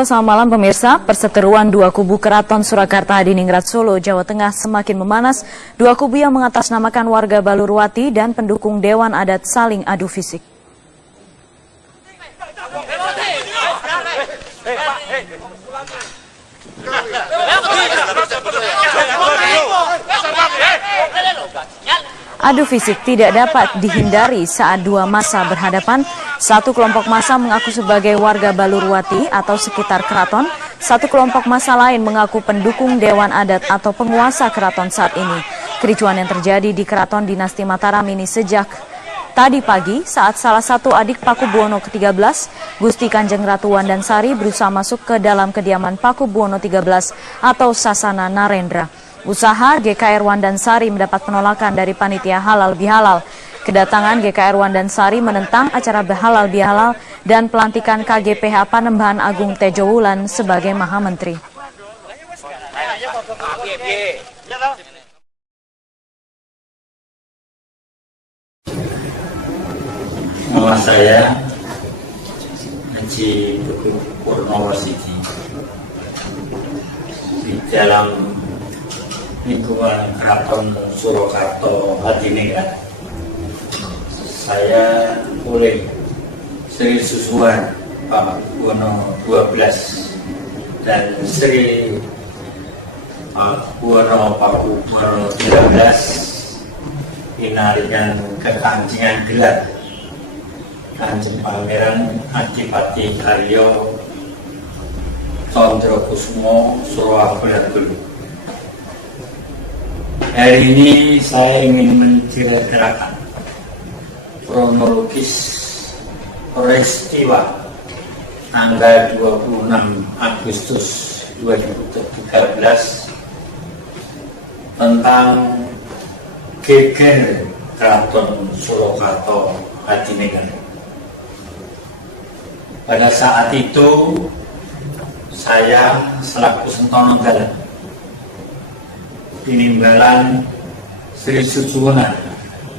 Halo, selamat malam pemirsa. Perseteruan dua kubu Keraton Surakarta Hadiningrat Solo, Jawa Tengah semakin memanas. Dua kubu yang mengatasnamakan warga Balurwati dan pendukung Dewan Adat saling adu fisik. Adu fisik tidak dapat dihindari saat dua massa berhadapan. Satu kelompok massa mengaku sebagai warga Balurwati atau sekitar keraton. Satu kelompok massa lain mengaku pendukung Dewan Adat atau penguasa keraton saat ini. Kericuan yang terjadi di Keraton Dinasti Mataram ini sejak tadi pagi saat salah satu adik Pakubuwono ke-13, Gusti Kanjeng Ratu Wandansari, berusaha masuk ke dalam kediaman Pakubuwono XIII atau Sasana Narendra. Usaha GKR Wandansari mendapat penolakan dari panitia halal bihalal. Kedatangan GKR Wandansari menentang acara halal bihalal dan pelantikan KGPH Panembahan Agung Tejo Wulan sebagai Maha Menteri. Nama saya Haji Teguh Purnowarsidi. Di dalam lingkungan Keraton Surakarta Hadiningrat, saya oleh Sri Susuwan Pakubuwono XII dan Sri Pakubuwono XIII dinaringkan kekancingan gelar Kanjeng Pangeran Adipati Karyo Tondrokusumo Surabaya. Hari ini saya ingin menceritakan kronologis peristiwa tanggal 26 Agustus 2013 tentang geger Keraton Surakarta Hadiningrat. Pada saat itu saya selaku Sentono Dalam Tinimbalan Sri Susuwunan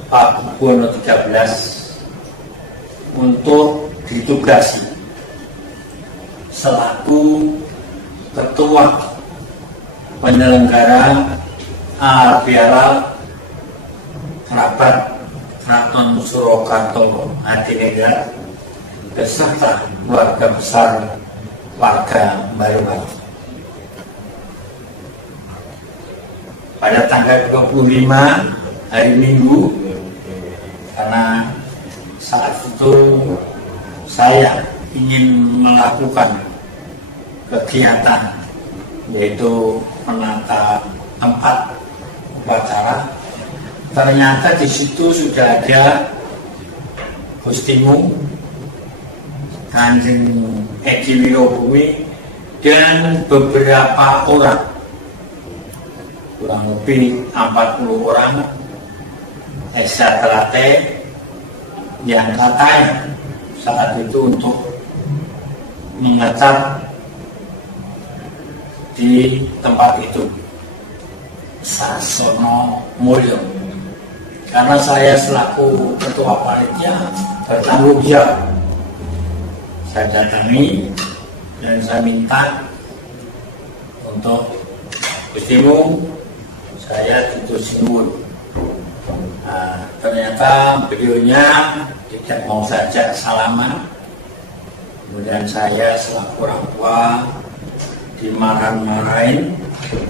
Pakubuwono XIII untuk ditugasi selaku ketua penyelenggara biara kerabat Keraton Surakarta Hadiningrat beserta keluarga besar warga Balurwati. Pada tanggal 25 hari Minggu, karena saat itu saya ingin melakukan kegiatan yaitu menata tempat upacara. Ternyata di situ sudah ada Gustimu Kanjeng Edi Wirobumi dan beberapa orang, kurang lebih 40 orang ekstraterate yang katanya saat itu untuk mengecat di tempat itu Sasono Mulyo. Karena saya selaku ketua panitia bertanggung jawab, saya datangi dan saya minta untuk Gustimu saya tutup dulu. Nah, ternyata beliaunya tidak mau saja salaman. Kemudian saya selaku orang tua dimarah-marahin,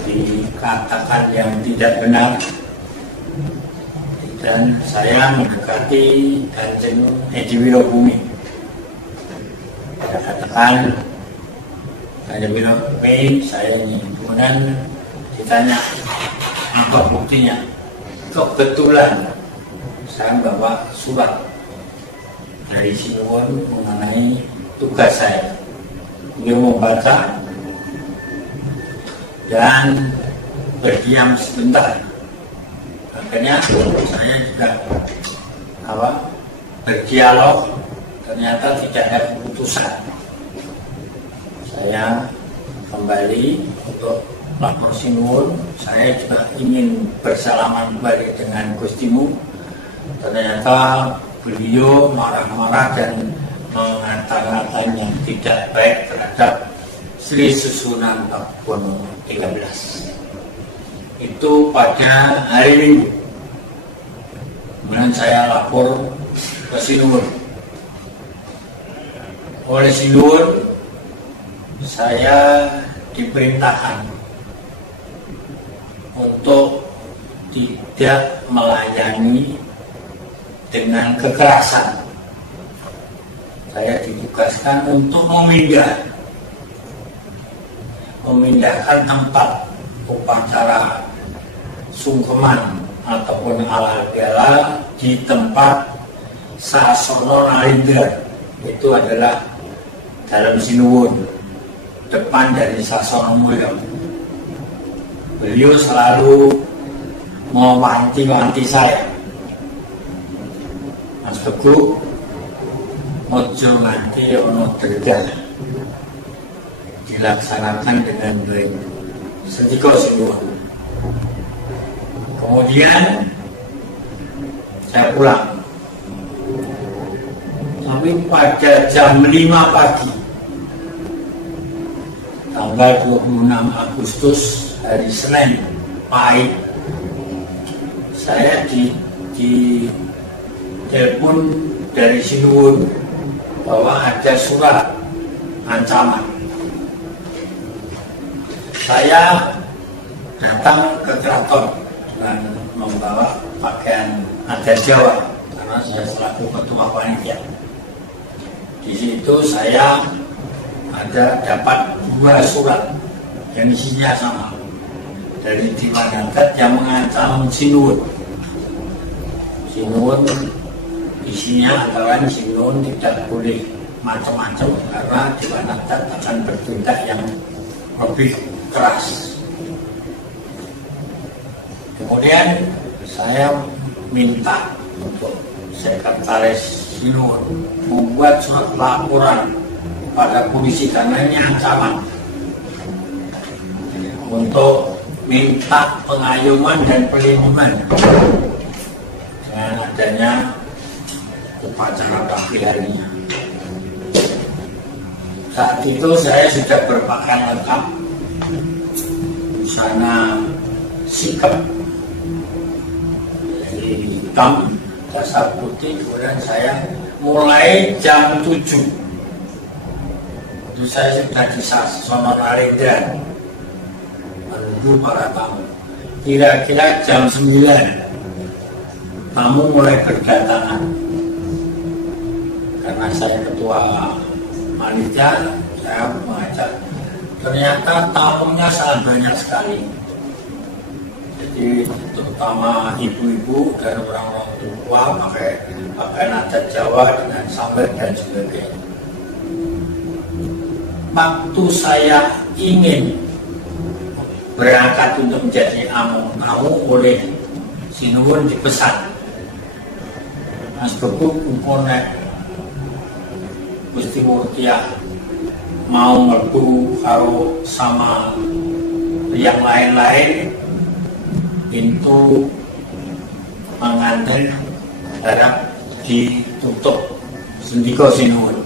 dikatakan yang tidak benar, dan saya mendekati Kanjeng Edi Wirobumi. Saya katakan, Kanjeng Wirobumi, saya ini. Kemudian ditanya, apa buktinya? Kebetulan saya membawa surat dari Sinuwun mengenai tugas saya. Beliau membaca dan berdiam sebentar. Akhirnya saya juga berdialog. Ternyata tidak ada keputusan. Saya kembali untuk lapor Sinuwun. Saya juga ingin bersalaman kembali dengan Gustimu. Ternyata beliau marah-marah dan mengatakan yang tidak baik terhadap Sri Susunan Pakuwono 13. Itu pada hari Minggu. Kemudian saya lapor ke Sinuwun. Oleh Sinuwun, saya diperintahkan untuk tidak melayani dengan kekerasan. Saya ditugaskan untuk memindahkan tempat upacara sungkeman ataupun halal bihalal di tempat Sasono Narindra. Itu adalah dalam Sinuwun, depan dari Sasono Mulya. Beliau selalu mewanti-wanti saya, Mas Teguh, ojo nganti ono terjal, dilaksanakan dengan baik. Sendiko Sinuwun. Kemudian saya pulang. Tapi pada jam 5 pagi tanggal 26 Agustus hari Senin pahit, saya di telepon dari Sinuwun bahwa ada surat ancaman. Saya datang ke keraton dan membawa pakaian adat Jawa karena saya selaku ketua panitia. Di situ saya dapat 2 surat yang isinya sama dari Dewan Adat yang mengancam Sinuwun. Sinuwun isinya antara lain Sinuwun tidak boleh macam-macam karena Dewan Adat akan bertindak yang lebih keras. Kemudian saya minta untuk sekretaris Sinuwun membuat surat laporan pada polisi karena ini ancaman, untuk minta pengayuman dan perlindungan dengan adanya upacara pagi harinya. Saat itu saya sudah berpakaian lengkap, busana sikap hitam, dasar putih. Kemudian saya mulai jam 7 itu saya sudah di Sasono Narindra menunggu para tamu. Kira-kira jam 9 tamu mulai berdatangan. Karena saya ketua panitia, saya mengajak. Ternyata tamunya sangat banyak sekali. Jadi terutama ibu-ibu dan orang-orang tua pakai adat Jawa dengan sambal dan sebagainya. Waktu saya ingin berangkat untuk menjadi tamu oleh Sinuwun dipesan, Mas Teguh kumpulnya Gusti Murtiah mau ngertu karo sama yang lain-lain pintu mengantar harap ditutup. Sendiko Sinuwun.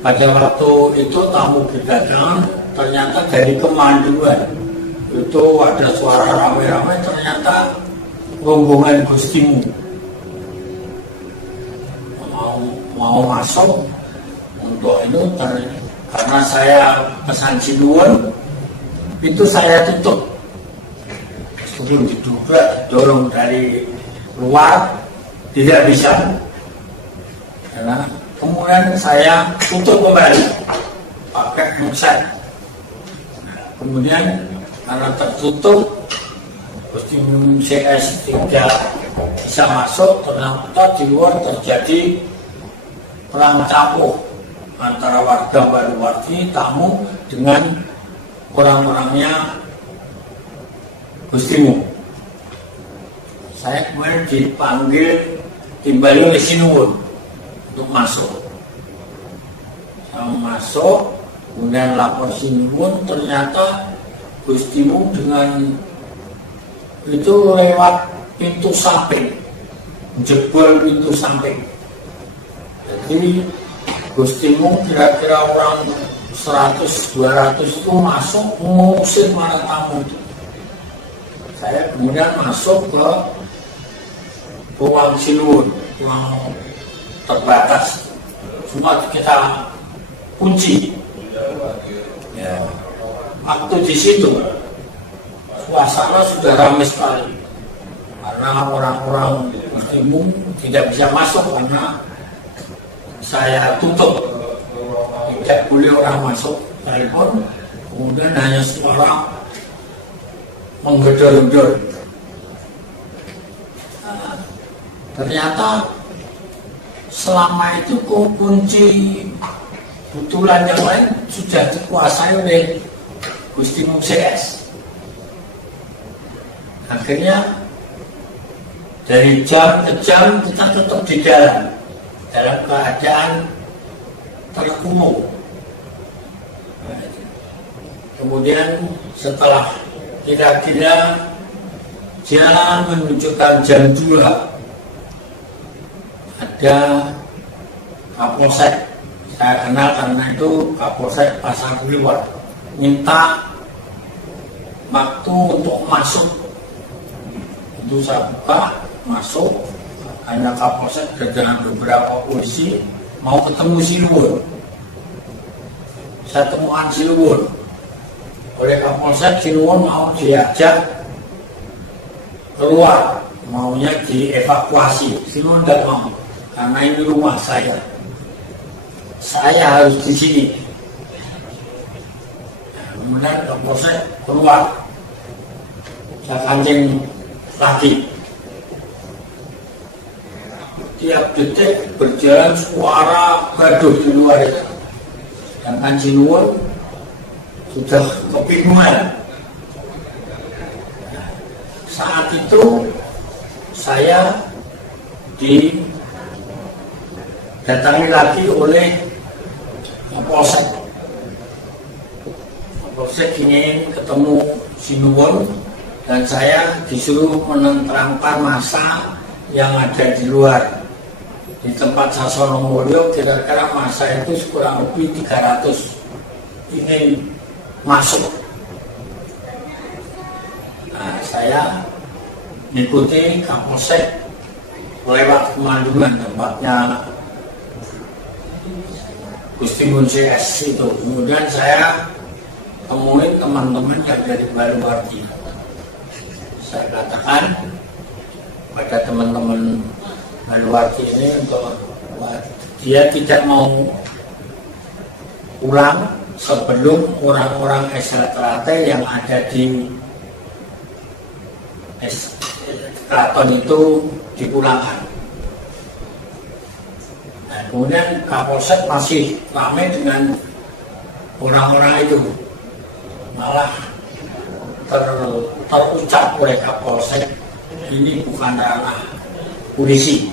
Pada waktu itu tamu berdatangan, ternyata dari kemanduan itu ada suara ramai-ramai, ternyata rombongan Gustimu mau masuk untuk itu. Karena saya pesan Sinuwun, itu saya tutup sebelum diduga dorong dari luar, tidak bisa. Karena kemudian saya tutup kembali pakai mukset. Kemudian karena tertutup, Gustimu CS tidak bisa masuk. Ternyata di luar terjadi perang campur antara warga Baluwarti, tamu dengan orang-orangnya Gustimu. Saya kemudian dipanggil kembali oleh Sinuwun untuk masuk. Saya masuk, kemudian lapor Sinuwun, ternyata Gustimu dengan itu lewat pintu samping, jebol pintu samping. Jadi Gustimu kira-kira orang 100-200 itu masuk mengusir para tamu itu. Saya kemudian masuk ke ruang Siluun, ruang terbatas, semua kita kunci. Ya. Waktu di situ suasana sudah ramai sekali karena orang-orang Muslim tidak bisa masuk karena saya tutup, tidak boleh orang masuk telepon. Kemudian hanya suara menggedor-gedor. Ternyata selama itu kunci butulan yang lain sudah dikuasai oleh Gusti Mung CS. Akhirnya dari jam ke jam kita tetap di dalam keadaan terkurung. Kemudian setelah kira-kira jalan menunjukkan jam 2, ada Kapolsek, saya kenal karena itu Kapolsek Pasar Luar, minta waktu untuk masuk. Itu saya buka, masuk, hanya Kapolsek dengan beberapa polisi mau ketemu Siluun. Saya temuan Siluun oleh Kapolsek. Siluun mau diajak keluar, maunya dievakuasi. Siluun tidak mau karena ini rumah saya harus di sini. Kemudian Kapolsek keluar, saya kancing lagi. Tiap detik berjalan suara gaduh di luar itu. Dan Siluun sudah kebingungan. Saat itu saya didatangi lagi oleh Kapolsek. Kapolsek ingin ketemu Siluun dan saya disuruh menenteramkan massa yang ada di luar. Di tempat Sasono Mulyo kira-kira massa itu kurang lebih 300 ingin masuk. Nah, saya mengikuti Kapolsek lewat Kemandungan, tempatnya Gusti Mung CS itu. Kemudian saya temuin teman-teman yang dari Baluwarti. Saya katakan pada teman-teman Baluwarti ini untuk dia tidak mau pulang sebelum orang-orang SLTRT yang ada di keraton itu dipulangkan. Nah, kemudian Kapolsek masih ramai dengan orang-orang itu, malah terucap oleh Kapolsek, ini bukan ranah polisi.